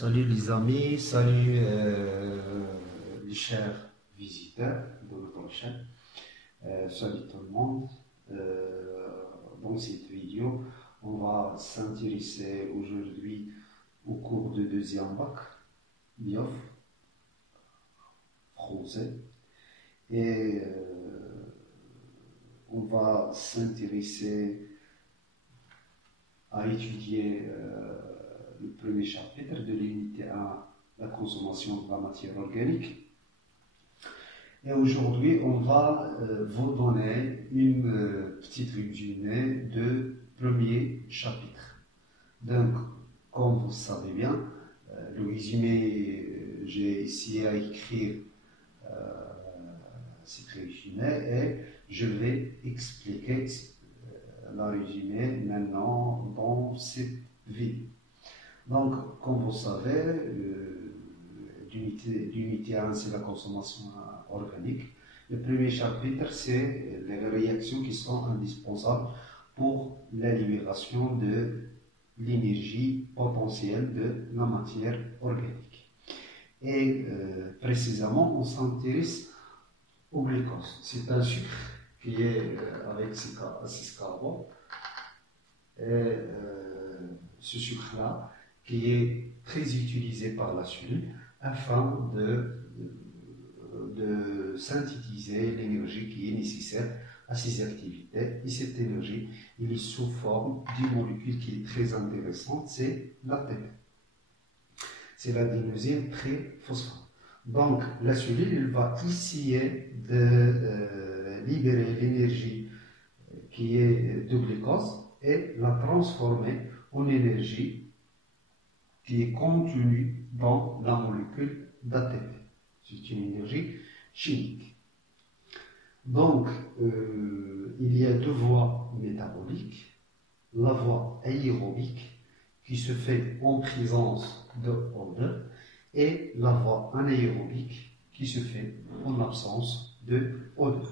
Salut les amis, salut les chers visiteurs de notre chaîne. Salut tout le monde. Dans cette vidéo, on va s'intéresser aujourd'hui au cours de deuxième bac, BIOF, français. Et on va s'intéresser à étudier le premier chapitre de l'unité 1, la consommation de la matière organique. Et aujourd'hui, on va vous donner une petite résumé de premier chapitre. Donc, comme vous savez bien, le résumé, j'ai essayé à écrire cet résumé et je vais expliquer la résumé maintenant dans cette vidéo. Donc, comme vous savez, l'unité 1, c'est la consommation organique. Le premier chapitre, c'est les réactions qui sont indispensables pour la libération de l'énergie potentielle de la matière organique. Et précisément, on s'intéresse au glucose. C'est un sucre qui est avec 6 carbone. Et ce sucre-là, qui est très utilisé par la cellule afin de synthétiser l'énergie qui est nécessaire à ses activités. Et cette énergie, il est sous forme d'une molécule qui est très intéressante, c'est l'ATP. C'est l'adénosine triphosphate. Donc, la cellule, elle va essayer de libérer l'énergie qui est de glucose et la transformer en énergie qui est contenue dans la molécule d'ATP. C'est une énergie chimique. Donc, il y a deux voies métaboliques. La voie aérobique qui se fait en présence de O2 et la voie anaérobique qui se fait en absence de O2.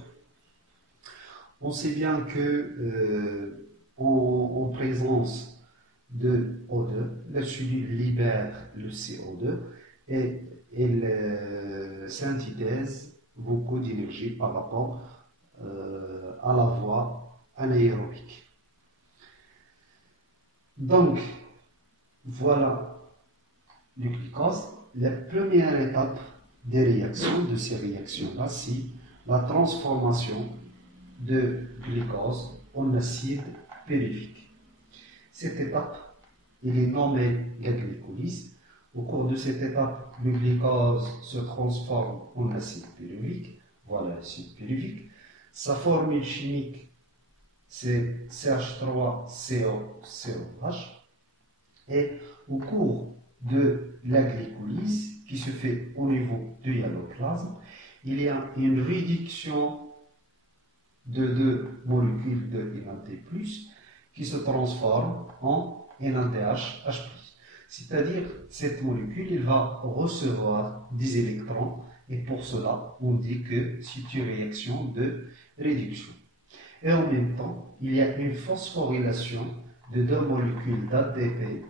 On sait bien que en présence de O2, la cellule libère le CO2 et elle synthétise beaucoup d'énergie par rapport à la voie anaérobique. Donc, voilà le glucose. La première étape des réactions, de ces réactions-là, c'est la transformation de glucose en acide pyruvique. Cette étape, elle est nommée la glycolyse. Au cours de cette étape, le glucose se transforme en acide pyruvique. Voilà l'acide pyruvique. Sa formule chimique, c'est CH3COCOH. Et au cours de la glycolyse, qui se fait au niveau du hyaloplasme, il y a une réduction de deux molécules de NAD+, qui se transforme en NADH+. C'est-à-dire, cette molécule, elle va recevoir des électrons, et pour cela, on dit que c'est une réaction de réduction. Et en même temps, il y a une phosphorylation de deux molécules d'ADP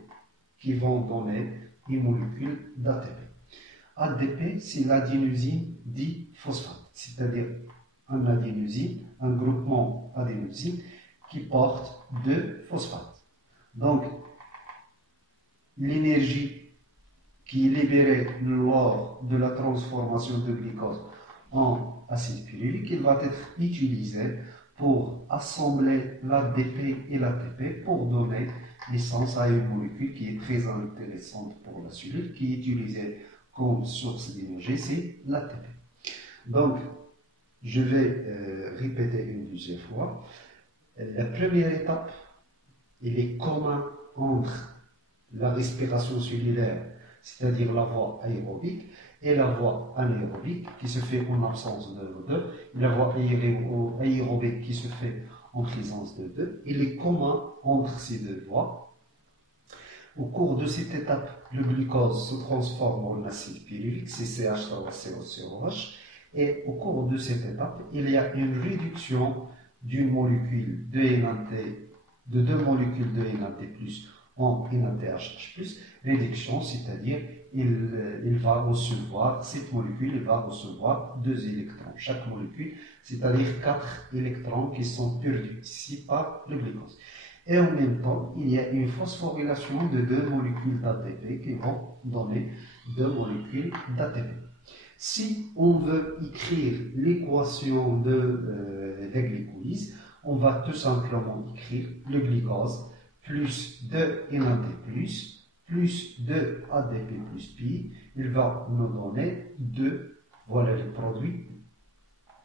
qui vont donner une molécule d'ATP. ADP, c'est l'adénosine diphosphate, c'est-à-dire un adénosine, un groupement adénosine qui porte deux phosphates. Donc, l'énergie qui est libérée lors de la transformation de glucose en acide pyruvique, elle va être utilisée pour assembler l'ADP et l'ATP pour donner naissance à une molécule qui est très intéressante pour la cellule, qui est utilisée comme source d'énergie, c'est l'ATP. Donc, je vais répéter une deuxième fois. La première étape, il est commun entre la respiration cellulaire, c'est-à-dire la voie aérobique, et la voie anaérobique qui se fait en absence de O2, et la voie aérobique qui se fait en présence de O2. Il est commun entre ces deux voies. Au cours de cette étape, le glucose se transforme en acide pyruvique, c'est CH3COCOH, et au cours de cette étape, il y a une réduction d'une molécule de NAD, de deux molécules de NAD+ en NADH+, réduction, c'est-à-dire il va recevoir, cette molécule il va recevoir 2 électrons, chaque molécule, c'est-à-dire 4 électrons qui sont perdus ici par le glucose. Et en même temps, il y a une phosphorylation de 2 molécules d'ATP qui vont donner 2 molécules d'ATP. Si on veut écrire l'équation de la glycolyse, on va tout simplement écrire le glucose plus 2 NAD+, plus 2 ADP plus pi, il va nous donner 2, voilà les produits,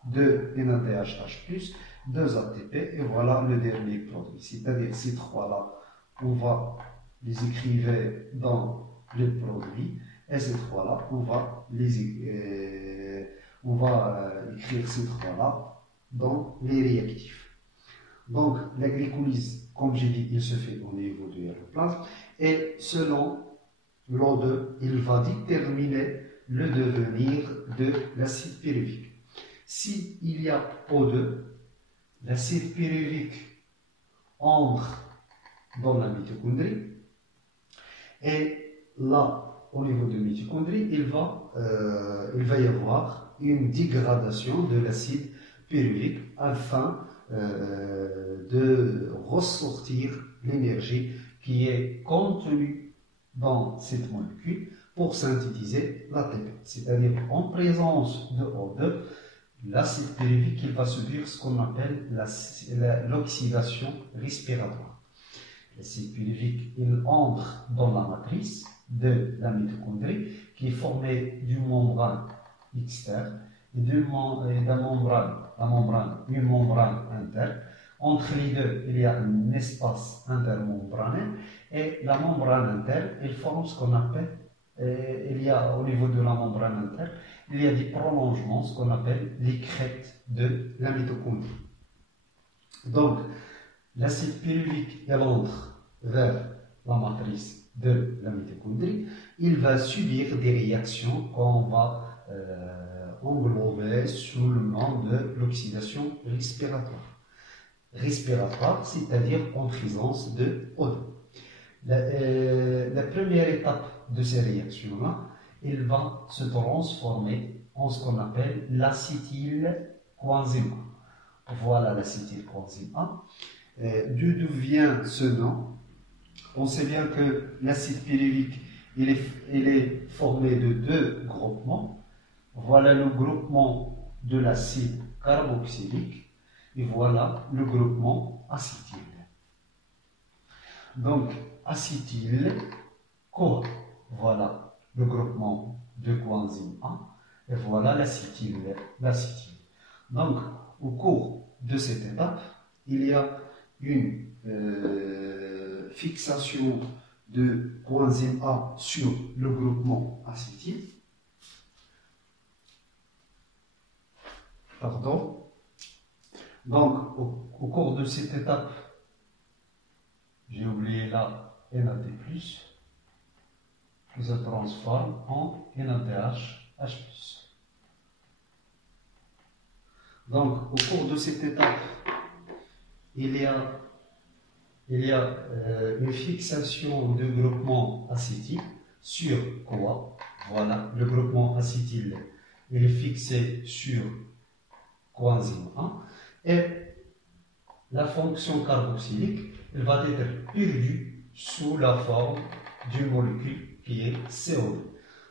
2 NADH+, 2 ATP, et voilà le dernier produit. C'est-à-dire ces trois-là, on va les écrire dans le produit, et ces trois-là, on va écrire ces trois-là dans les réactifs. Donc, la glycolyse, comme j'ai dit, il se fait au niveau du aéroplasme, et selon l'O2, il va déterminer le devenir de l'acide pyruvique. S'il y a O2, l'acide pyruvique entre dans la mitochondrie, et là, au niveau de la mitochondrie, il va y avoir une dégradation de l'acide pyruvique afin de ressortir l'énergie qui est contenue dans cette molécule pour synthétiser l'ATP. C'est-à-dire en présence de O2, l'acide pyruvique il va subir ce qu'on appelle l'oxydation respiratoire. L'acide pyruvique il entre dans la matrice de la mitochondrie qui est formée d'une membrane externe et d'une membrane, une membrane interne. Entre les deux, il y a un espace intermembranaire et la membrane interne, elle forme ce qu'on appelle, il y a au niveau de la membrane interne, il y a des prolongements, ce qu'on appelle les crêtes de la mitochondrie. Donc, l'acide pyruvique, elle entre vers la matrice de la mitochondrie, il va subir des réactions qu'on va englober sous le nom de l'oxydation respiratoire. Respiratoire, c'est-à-dire en présence de O2. La première étape de ces réactions-là, il va se transformer en ce qu'on appelle l'acétylcoenzyme A. Voilà l'acétylcoenzyme A. D'où vient ce nom? On sait bien que l'acide pyruvique il est formé de 2 groupements. Voilà le groupement de l'acide carboxylique et voilà le groupement acétyl. Donc, acétyl-CoA, voilà le groupement de coenzyme A et voilà l'acétyl. Donc, au cours de cette étape, il y a une fixation de coenzyme A sur le groupement acétyl. Pardon. Donc, au cours de cette étape, j'ai oublié là NAD+, qui se transforme en NADH+. Donc, au cours de cette étape, il y a une fixation de groupement acétyl sur CoA. Voilà, le groupement acétyl il est fixé sur coenzyme A. Et la fonction carboxylique elle va être perdue sous la forme d'une molécule qui est CO2.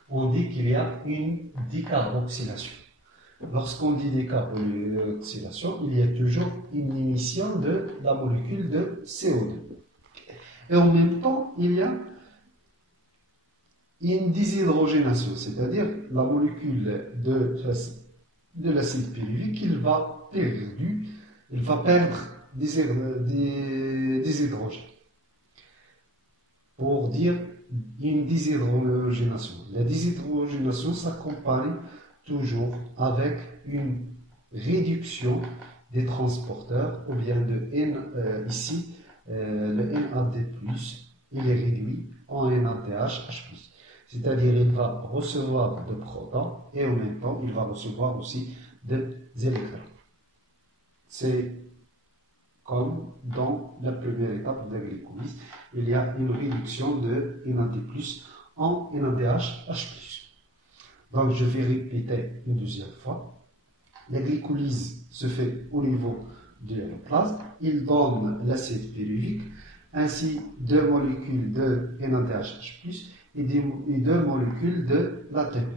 On dit qu'il y a une décarboxylation. Lorsqu'on dit décarboxylation, il y a toujours une émission de la molécule de CO2. Et en même temps, il y a une déshydrogénation, c'est-à-dire la molécule de l'acide pyruvique, il va perdre des hydrogènes. Pour dire une déshydrogénation. La déshydrogénation s'accompagne toujours avec une réduction des transporteurs, ou bien de ici, le NAD+, il est réduit en NADH+. C'est-à-dire il va recevoir de protons et en même temps il va recevoir aussi des électrons. C'est comme dans la première étape de la glycolyse. Il y a une réduction de NAD+ en NADH+. Donc je vais répéter une deuxième fois. La glycolyse se fait au niveau de l'alloplasme. Il donne l'acide pyruvique, ainsi 2 molécules de NADH+, et 2 molécules de l'ATP.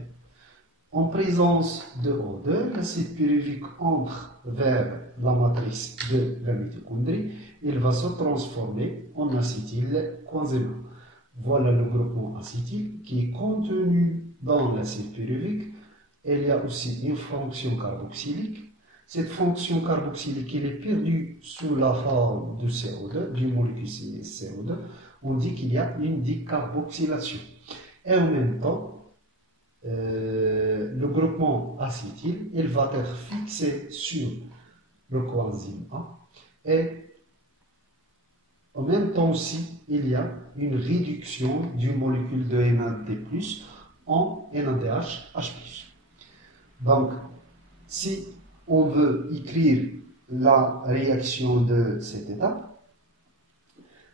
En présence de O2, l'acide pyruvique entre vers la matrice de la mitochondrie. Il va se transformer en acétylcoenzémate. Voilà le groupement acétyl qui est contenu dans l'acide pyruvique. Il y a aussi une fonction carboxylique. Cette fonction carboxylique elle est perdue sous la forme de CO2, d'une molécule CO2. On dit qu'il y a une décarboxylation. Et en même temps, le groupement acétyl il va être fixé sur le coenzyme A. Et en même temps aussi, il y a une réduction d'une molécule de NAD+ en NADH+. Donc, si on veut écrire la réaction de cette étape,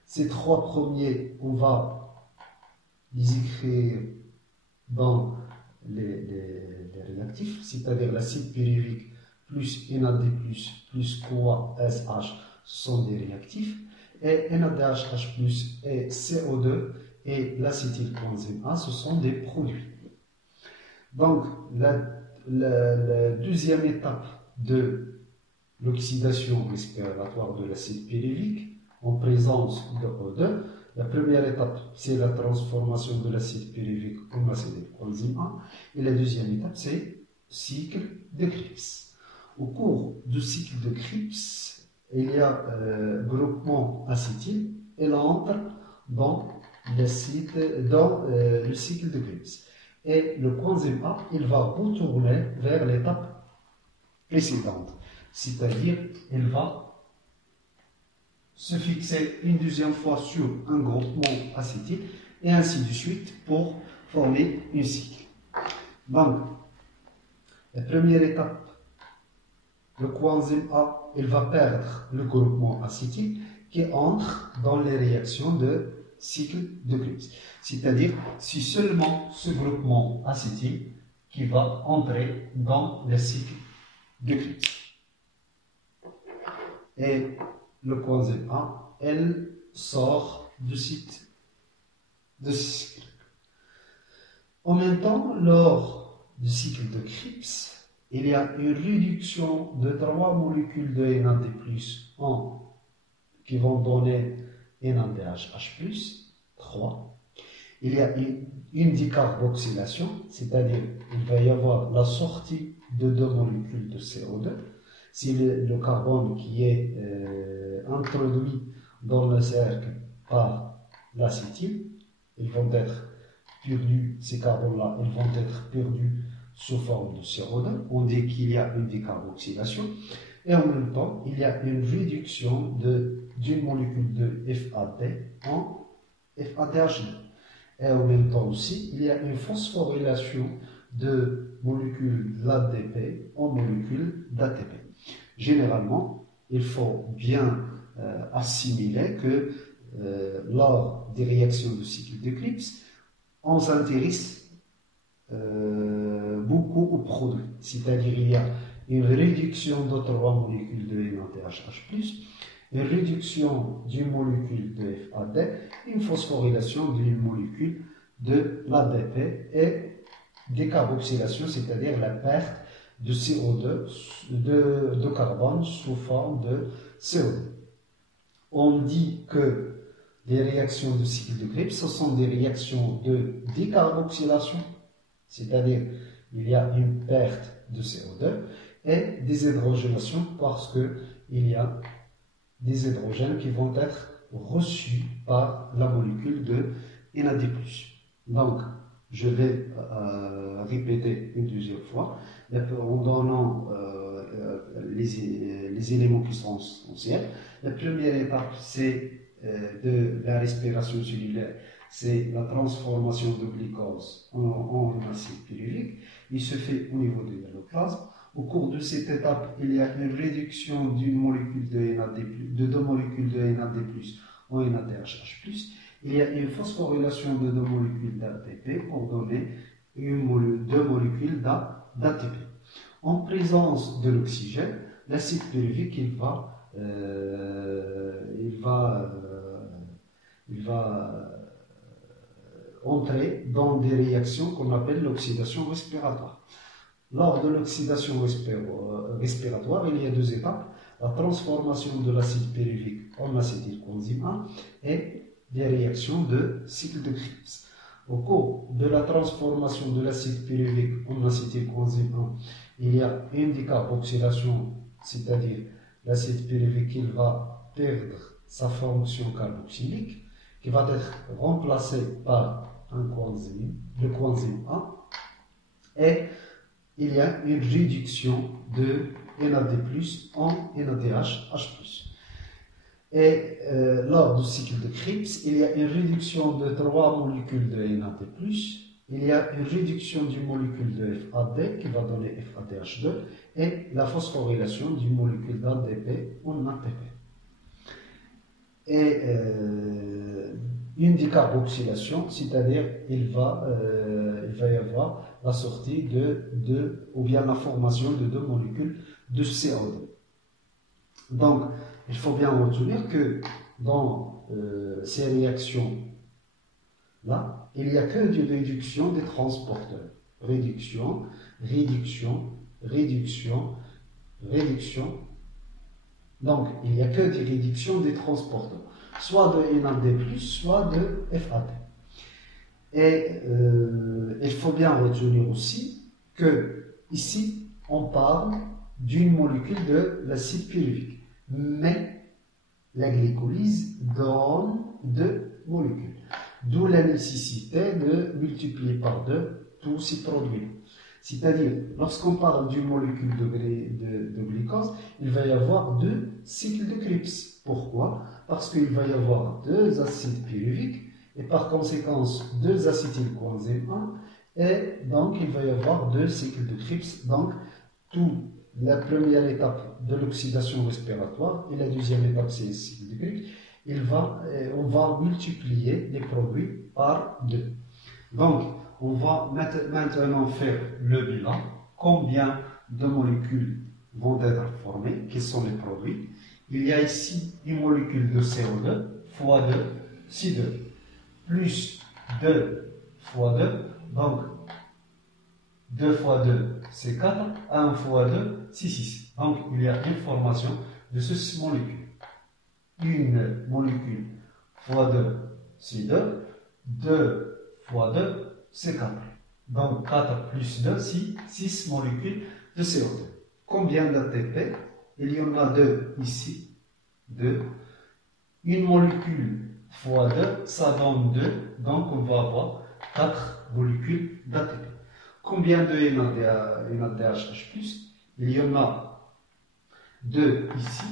ces 3 premiers, on va les écrire dans les réactifs, c'est-à-dire l'acide pyruvique plus NAD+, plus CoA-SH, ce sont des réactifs, et NADH+, et CO2 et l'acétylcoenzéme A, ce sont des produits. Donc, la deuxième étape de l'oxydation respiratoire de l'acide pyruvique en présence de O2, la première étape, c'est la transformation de l'acide pyruvique en acétylcoenzéme A, et la deuxième étape, c'est cycle de Krebs. Au cours du cycle de Krebs, il y a groupement acétyl, elle entre dans le cycle de Krebs. Et le coenzyme A, il va retourner vers l'étape précédente, c'est-à-dire il va se fixer une deuxième fois sur un groupement acétyl et ainsi de suite pour former un cycle. Donc, la première étape, le coenzyme A, il va perdre le groupement acétyl qui entre dans les réactions de cycle de Krebs. C'est-à-dire, c'est seulement ce groupement acétyl qui va entrer dans le cycle de Krebs. Et le coenzyme A, elle sort du cycle. En même temps, lors du cycle de Krebs, il y a une réduction de 3 molécules de NAD+ qui vont donner NADH+, 3. Il y a une décarboxylation, c'est-à-dire il va y avoir la sortie de 2 molécules de CO2. C'est le carbone qui est introduit dans le cercle par l'acétyl. Ils vont être perdus, ces carbones-là, ils vont être perdus sous forme de CO2. On dit qu'il y a une décarboxylation. Et en même temps, il y a une réduction d'une molécule de FAD en FADH2. Et en même temps aussi, il y a une phosphorylation de molécules d'ADP en molécules d'ATP. Généralement, il faut bien assimiler que lors des réactions de cycle de Krebs, on s'intéresse beaucoup aux produits. C'est-à-dire il y a une réduction de 3 molécules de NADH+, une réduction d'une molécule de FAD, une phosphorylation d'une molécule de l'ADP et décarboxylation, c'est-à-dire la perte de CO2, de carbone sous forme de CO2. On dit que les réactions de cycle de Krebs, ce sont des réactions de décarboxylation, c'est-à-dire il y a une perte de CO2 et des hydrogénations parce qu'il y a des hydrogènes qui vont être reçus par la molécule de NAD+. Donc, je vais répéter une deuxième fois en donnant les éléments qui sont essentiels. La première étape, c'est de la respiration cellulaire, c'est la transformation de glucose en acide pyruvique. Il se fait au niveau de l'alloplasme. Au cours de cette étape, il y a une réduction d'une molécule de NAD+, de deux molécules de NAD+, en NADH+. Il y a une phosphorylation de deux molécules d'ATP pour donner deux molécules d'ATP. En présence de l'oxygène, l'acide pyruvique il va entrer dans des réactions qu'on appelle l'oxydation respiratoire. Lors de l'oxydation respiratoire, il y a deux étapes: la transformation de l'acide pyruvique en acétylcoenzyme 1 et des réactions de cycle de Krebs. Au cours de la transformation de l'acide pyruvique en acétylcoenzyme 1, il y a une décarboxylation, c'est-à-dire l'acide pyruvique il va perdre sa fonction carboxylique, qui va être remplacée par un coenzyme, le coenzyme A, et il y a une réduction de NAD+ en NADH+. Et lors du cycle de Krebs, il y a une réduction de 3 molécules de NAD+, il y a une réduction d'une molécule de FAD qui va donner FADH2 et la phosphorylation d'une molécule d'ADP en ATP. Et une décarboxylation, c'est-à-dire il va y avoir la sortie ou bien la formation de deux molécules de CO2. Donc, il faut bien retenir que dans ces réactions-là, il n'y a que des réductions des transporteurs. Réduction, réduction, réduction, réduction. Donc, il n'y a que des réductions des transporteurs, soit de NAD+, soit de FAD. Et il faut bien retenir aussi que ici, on parle d'une molécule de l'acide pyruvique. Mais la glycolyse donne deux molécules. D'où la nécessité de multiplier par deux tous ces produits. C'est-à-dire, lorsqu'on parle d'une molécule de glucose, il va y avoir deux cycles de Krebs. Pourquoi? Parce qu'il va y avoir deux acides pyruviques et par conséquent deux acétylcoenzyme 1 et donc il va y avoir deux cycles de Krebs. Donc, la première étape de l'oxydation respiratoire et la deuxième étape c'est le cycle de Krebs. On va multiplier les produits par deux. Donc, on va maintenant faire le bilan. Combien de molécules vont être formées? Quels sont les produits? Il y a ici une molécule de CO2 fois 2, C2, plus 2 fois 2, donc 2 fois 2, c'est 4, 1 fois 2, c'est 6. Donc, il y a une formation de ces 6 molécules. Une molécule fois 2, c'est 2. 2 fois 2, c'est 4. Donc, 4 plus 2, c'est 6 molécules de CO2. Combien d'ATP? Il y en a 2 ici. 2. Une molécule fois 2, ça donne 2. Donc, on va avoir 4 molécules d'ATP. Combien de NADH+? Il y en a 2 ici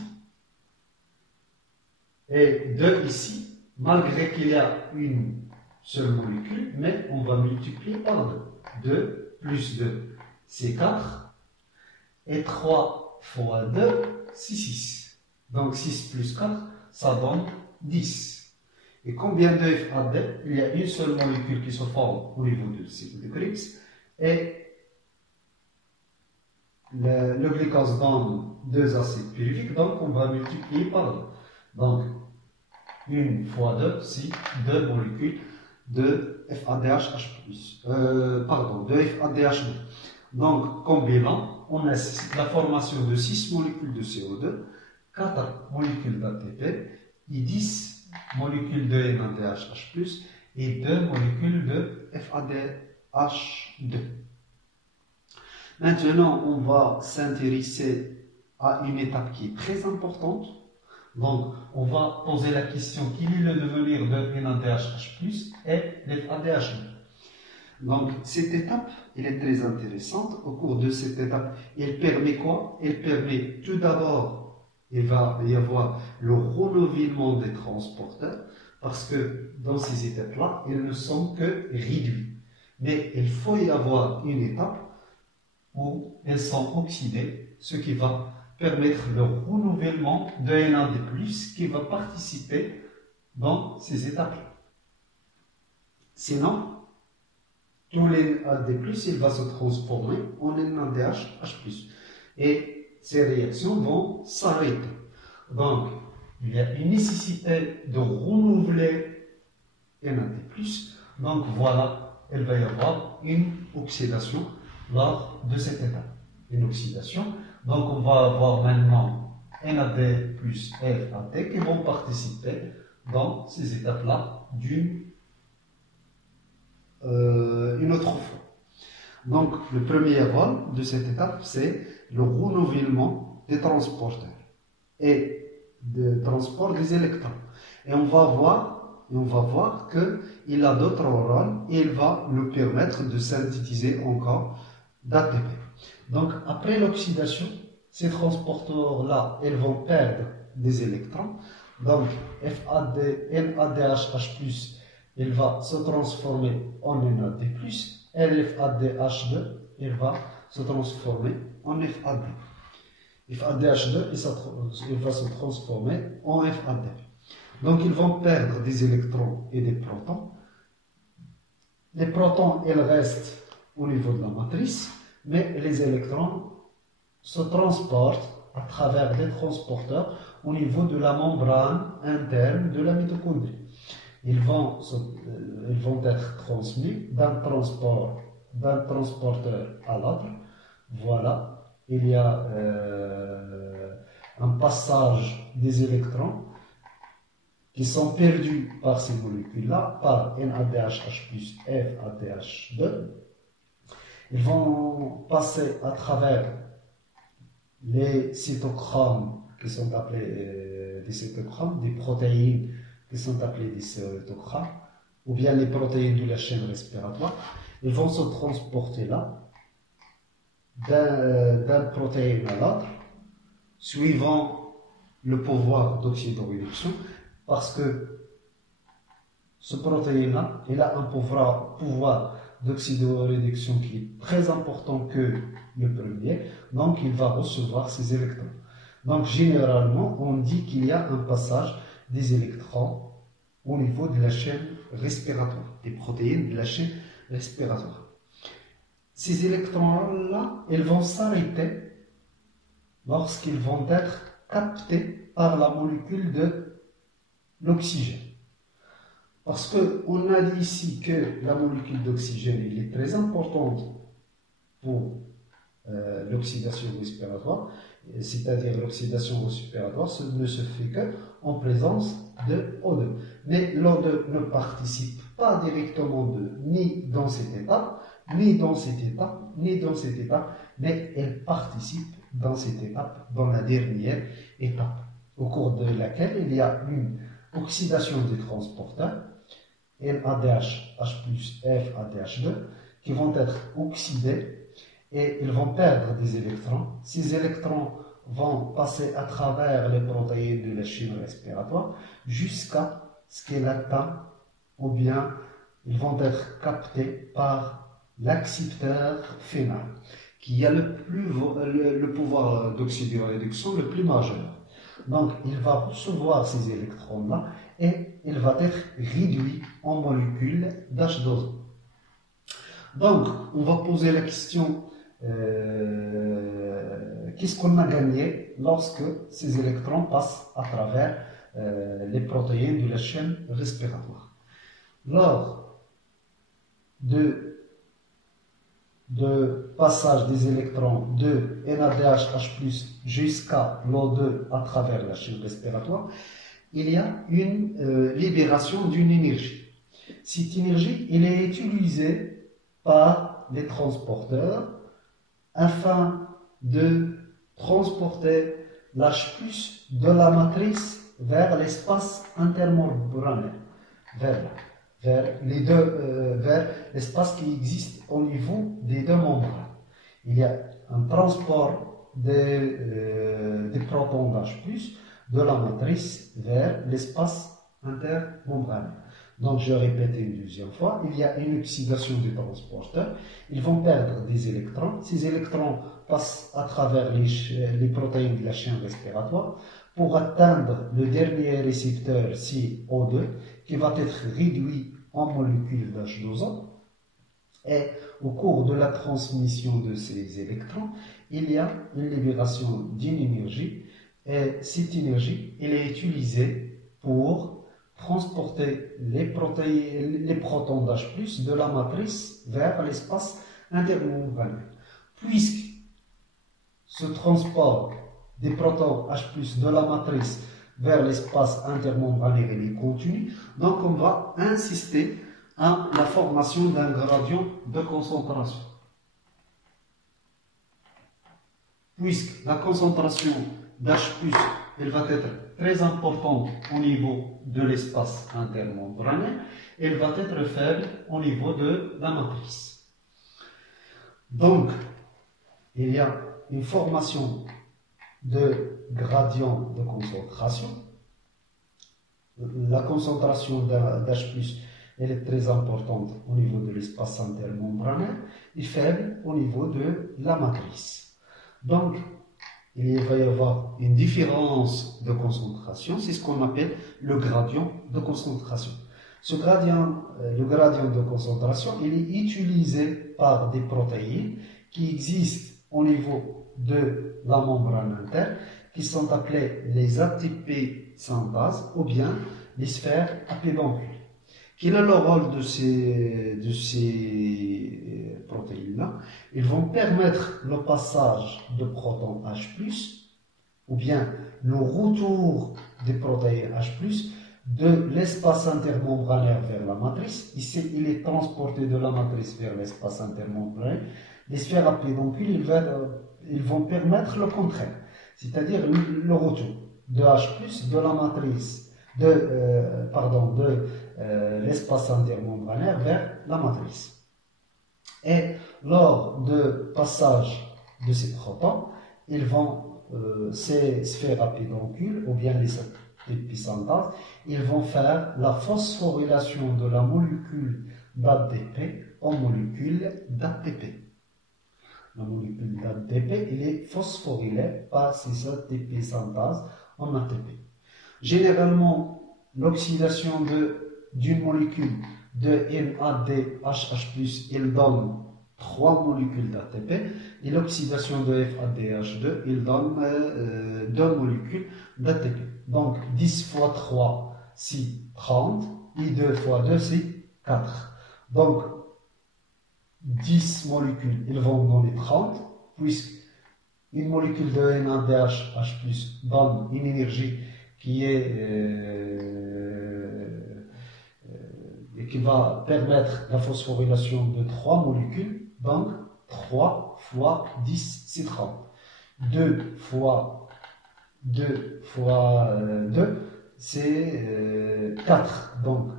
et 2 ici, malgré qu'il y a une seule molécule, mais on va multiplier par 2. 2 plus 2, c'est 4, et 3 fois 2, c'est 6. Donc 6 plus 4, ça donne 10. Et combien de FAD? Il y a une seule molécule qui se forme au niveau du cycle de Krebs, et le glucose donne 2 acides pyruviques, donc on va multiplier par 2. Donc, 1 fois 2, c'est 2 molécules de FADH+, de FADH2. Donc, comme bilan, on a la formation de 6 molécules de CO2, 4 molécules d'ATP et 10 molécules de NADH+, et 2 molécules de FADH2. Maintenant, on va s'intéresser à une étape qui est très importante. Donc, on va poser la question: quel est le devenir de NADH+ et l'FADH2? Donc, cette étape, elle est très intéressante. Au cours de cette étape, elle permet quoi? Elle permet tout d'abord, il va y avoir le renouvellement des transporteurs, parce que dans ces étapes-là, ils ne sont que réduits. Mais il faut y avoir une étape où elles sont oxydées, ce qui va permettre le renouvellement de NAD+, qui va participer dans ces étapes-là. Sinon, tout NAD+, il va se transformer en NADH, H+. Et ces réactions vont s'arrêter. Donc, il y a une nécessité de renouveler NAD+. Donc voilà, il va y avoir une oxydation lors de cette étape. Une oxydation. Donc on va avoir maintenant NAD plus FAD qui vont participer dans ces étapes-là une autre fois. Donc le premier rôle de cette étape, c'est le renouvellement des transporteurs et de transport des électrons. Et on va voir qu'il a d'autres rôles et il va nous permettre de synthétiser encore d'ATP. Donc, après l'oxydation, ces transporteurs-là, ils vont perdre des électrons. Donc, NADH+, il va se transformer en NAD+, et FADH2, il va se transformer en FAD. FADH2, il va se transformer en FAD. Donc, ils vont perdre des électrons et des protons. Les protons, ils restent au niveau de la matrice, mais les électrons se transportent à travers des transporteurs au niveau de la membrane interne de la mitochondrie. Ils vont être transmis d'un transporteur à l'autre. Voilà, il y a un passage des électrons qui sont perdus par ces molécules-là, par NADH+, FADH2. Ils vont passer à travers les cytochromes qui sont appelés des cytochromes, des protéines qui sont appelées des cytochromes, ou bien les protéines de la chaîne respiratoire. Ils vont se transporter là, d'un protéine à l'autre, suivant le pouvoir d'oxydoréduction, parce que ce protéine-là, il a un pouvoir d'oxydoréduction qui est très important que le premier, donc il va recevoir ces électrons. Donc généralement, on dit qu'il y a un passage des électrons au niveau de la chaîne respiratoire, des protéines de la chaîne respiratoire. Ces électrons-là, ils vont s'arrêter lorsqu'ils vont être captés par la molécule de l'oxygène. Parce qu'on a dit ici que la molécule d'oxygène est très importante pour l'oxydation respiratoire, c'est-à-dire l'oxydation respiratoire ne se fait qu'en présence de O2. Mais l'O2 ne participe pas directement ni dans cette étape, ni dans cette étape, ni dans cette étape, mais elle participe dans cette étape, dans la dernière étape, au cours de laquelle il y a une oxydation des transporteurs, NADH, H+, FADH2, qui vont être oxydés et ils vont perdre des électrons. Ces électrons vont passer à travers les protéines de la chaîne respiratoire jusqu'à ce qu'ils atteignent, ou bien ils vont être captés par l'accepteur phénal, qui a le pouvoir d'oxydoréduction le plus majeur. Donc, il va recevoir ces électrons-là et il va être réduit en molécules d'H2O. Donc, on va poser la question, qu'est-ce qu'on a gagné lorsque ces électrons passent à travers les protéines de la chaîne respiratoire? Lors de passage des électrons de NADH, H+, jusqu'à l'O2 à travers la chaîne respiratoire, il y a une libération d'une énergie. Cette énergie, elle est utilisée par les transporteurs afin de transporter l'H+ de la matrice vers l'espace intermembranaire, vers l'espace qui existe au niveau des deux membranes. Il y a un transport des protons d'H+, de la matrice vers l'espace intermembranaire. Donc, je répète une deuxième fois, il y a une oxydation des transporteurs. Ils vont perdre des électrons. Ces électrons passent à travers les protéines de la chaîne respiratoire pour atteindre le dernier récepteur CO2 qui va être réduit en molécules d'H2O. Et au cours de la transmission de ces électrons, il y a une libération d'une énergie. Et cette énergie, elle est utilisée pour transporter les protons d'H+, de la matrice vers l'espace intermembranaire. Puisque ce transport des protons H+, de la matrice vers l'espace intermembranaire est continu, donc on va insister à la formation d'un gradient de concentration. Puisque la concentration d'H+, elle va être très importante au niveau de l'espace intermembranaire, elle va être faible au niveau de la matrice. Donc, il y a une formation de gradient de concentration. La concentration d'H+, elle est très importante au niveau de l'espace intermembranaire et faible au niveau de la matrice. Donc, il va y avoir une différence de concentration, c'est ce qu'on appelle le gradient de concentration. Ce gradient, le gradient de concentration, il est utilisé par des protéines qui existent au niveau de la membrane interne, qui sont appelées les ATP synthase ou bien les sphères à pédoncule. Quel est le rôle de ces protéines-là? Ils vont permettre le passage de protons H+, ou bien le retour des protéines H+, de l'espace intermembranaire vers la matrice. Ici, il est transporté de la matrice vers l'espace intermembranaire. Les sphères à pédoncule, ils vont permettre le contraire, c'est-à-dire le retour de H+, de la matrice, de l'espace intermembranaire vers la matrice. Et lors de passage de ces protons, ces sphères à pédoncule, ou bien les ATP synthase, ils vont faire la phosphorylation de la molécule d'ADP en molécule d'ATP. La molécule d'ATP, elle est phosphorylée par ces ATP synthase en ATP. Généralement, l'oxydation d'une molécule de NADH+, il donne 3 molécules d'ATP, et l'oxydation de FADH2, il donne 2 molécules d'ATP. Donc 10 fois 3, c'est 30, et 2 fois 2, c'est 4. Donc 10 molécules, ils vont donner 30, puisque une molécule de NADH+, donne une énergie qui va permettre la phosphorylation de 3 molécules, donc 3 fois 10, c'est 30. 2 fois 2, c'est 4. Donc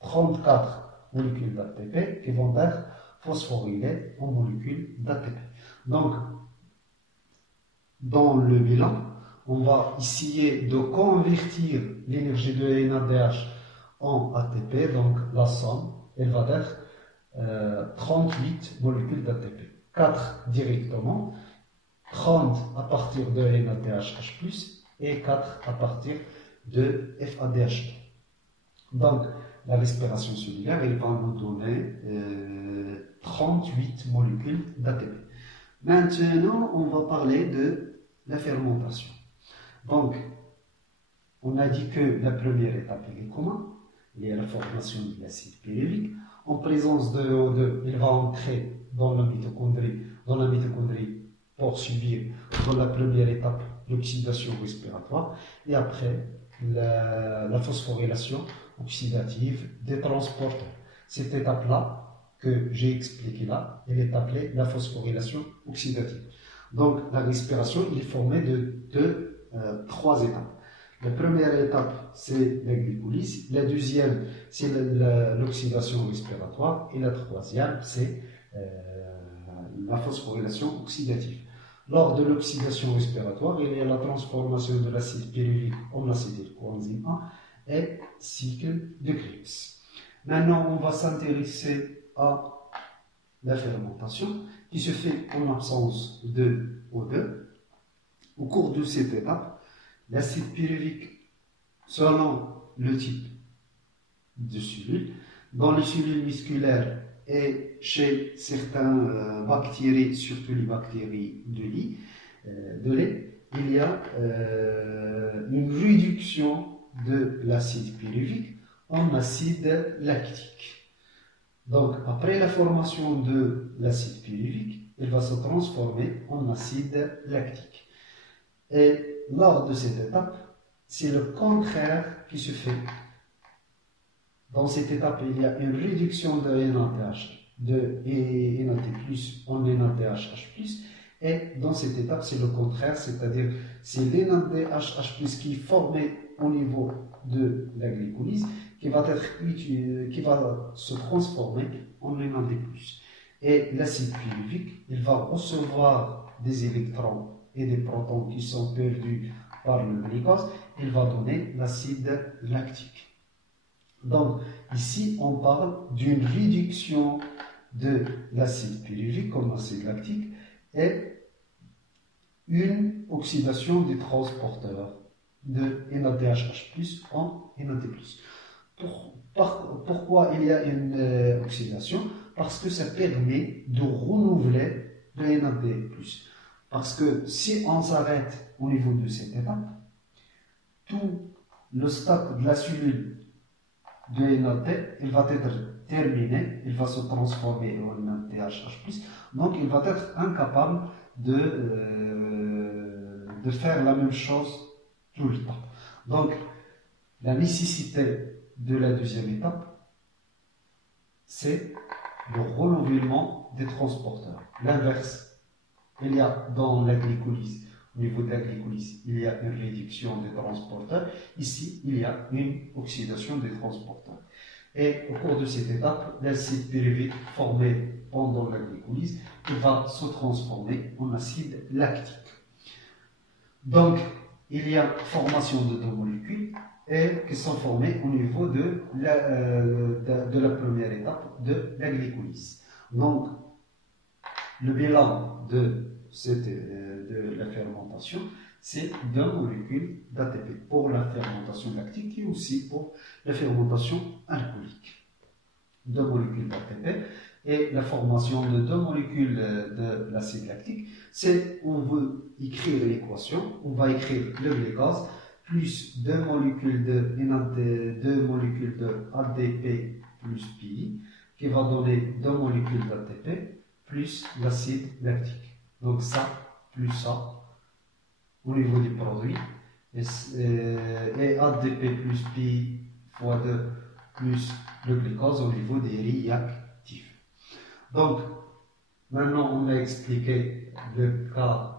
34 molécules d'ATP qui vont être phosphorylées en molécules d'ATP. Donc, dans le bilan, on va essayer de convertir l'énergie de NADH en ATP, donc la somme, elle va être 38 molécules d'ATP. 4 directement, 30 à partir de NADH+, et 4 à partir de FADH2. Donc, la respiration cellulaire, elle va nous donner 38 molécules d'ATP. Maintenant, on va parler de la fermentation. Donc, on a dit que la première étape est commune, il y a la formation de l'acide pyruvique. En présence de O2, il va entrer dans la mitochondrie pour subir dans la première étape l'oxydation respiratoire et après la phosphorylation oxydative des transporteurs. Cette étape-là que j'ai expliquée là, elle est appelée la phosphorylation oxydative. Donc la respiration il est formée de 3 étapes. La première étape, c'est la glycolyse. La deuxième, c'est l'oxydation respiratoire. Et la troisième, c'est la phosphorylation oxydative. Lors de l'oxydation respiratoire, il y a la transformation de l'acide pyruvique en acétylcoenzyme A et cycle de Krebs. Maintenant, on va s'intéresser à la fermentation qui se fait en absence de O2. Au cours de cette étape, l'acide pyruvique, selon le type de cellules, dans les cellules musculaires et chez certains bactéries, surtout les bactéries de lait, il y a une réduction de l'acide pyruvique en acide lactique. Donc, après la formation de l'acide pyruvique, il va se transformer en acide lactique. Et lors de cette étape, c'est le contraire qui se fait. Dans cette étape, il y a une réduction de NADH, de NAD+, en NADH+, et dans cette étape, c'est le contraire, c'est-à-dire c'est l'NADH+, qui est formé au niveau de la glycolyse, qui va se transformer en NAD+. Et l'acide pyruvique, il va recevoir des électrons et des protons qui sont perdus par le glucose, il va donner l'acide lactique. Donc, ici, on parle d'une réduction de l'acide pyruvique comme acide lactique et une oxydation des transporteurs de NADH+ en NAD+. Pourquoi il y a une oxydation? Parce que ça permet de renouveler le NAD+. Parce que si on s'arrête au niveau de cette étape, tout le stock de la cellule de NAD, il va être terminé, il va se transformer en NADH+, donc il va être incapable de faire la même chose tout le temps. Donc, la nécessité de la deuxième étape, c'est le renouvellement des transporteurs. L'inverse, il y a dans la glycolyse, au niveau de la glycolyse, il y a une réduction des transporteurs. Ici, il y a une oxydation des transporteurs. Et au cours de cette étape, l'acide pyruvique formé pendant la glycolyse, il va se transformer en acide lactique. Donc, il y a formation de deux molécules et qui sont formées au niveau de la première étape de la glycolyse. Donc, le bilan de la fermentation, c'est deux molécules d'ATP pour la fermentation lactique et aussi pour la fermentation alcoolique. Deux molécules d'ATP et la formation de deux molécules de l'acide lactique, c'est on veut écrire l'équation, on va écrire le glucose plus deux molécules de ADP plus PI qui va donner deux molécules d'ATP plus l'acide lactique. Donc ça plus ça au niveau du produit et ADP plus pi fois 2 plus le glucose au niveau des réactifs. Donc maintenant on a expliqué le cas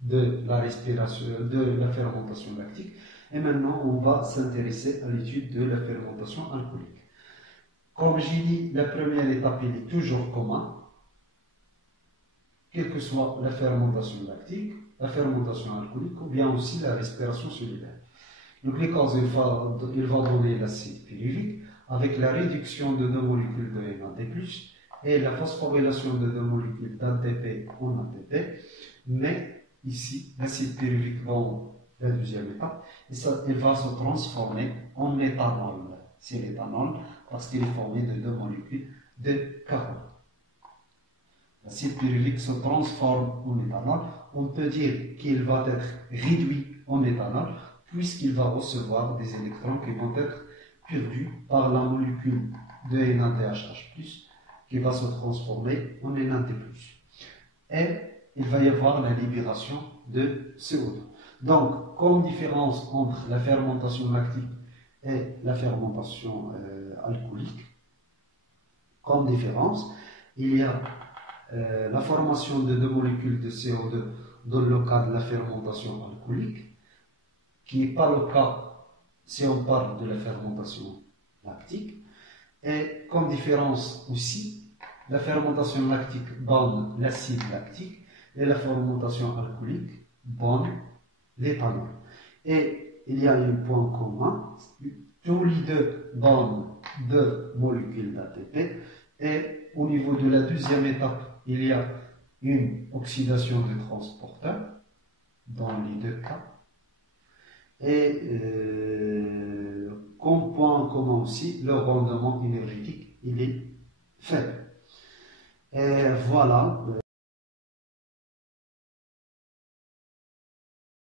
de la respiration, de la fermentation lactique et maintenant on va s'intéresser à l'étude de la fermentation alcoolique. Comme j'ai dit, la première étape est toujours commune, quelle que soit la fermentation lactique, la fermentation alcoolique ou bien aussi la respiration cellulaire. Le glucose il va donner l'acide pyruvique avec la réduction de deux molécules de NAD+, et la phosphorylation de deux molécules d'ATP en ATP, mais ici, l'acide pyruvique dans la deuxième étape, et ça, il va se transformer en éthanol. C'est l'éthanol parce qu'il est formé de deux molécules de carbone. L'acide pyruvique se transforme en éthanol. On peut dire qu'il va être réduit en éthanol puisqu'il va recevoir des électrons qui vont être perdus par la molécule de NADH+, qui va se transformer en NAD+. Et il va y avoir la libération de CO2. Donc, comme différence entre la fermentation lactique et la fermentation alcoolique, comme différence, il y a la formation de deux molécules de CO2 dans le cas de la fermentation alcoolique, qui n'est pas le cas si on parle de la fermentation lactique. Et comme différence aussi, la fermentation lactique donne l'acide lactique et la fermentation alcoolique donne l'éthanol. Et il y a un point commun, 2 donne 2 molécules d'ATP. Et au niveau de la deuxième étape, il y a une oxydation de transporteur dans les deux cas. Et comme point commun aussi, le rendement énergétique il est faible. Et voilà.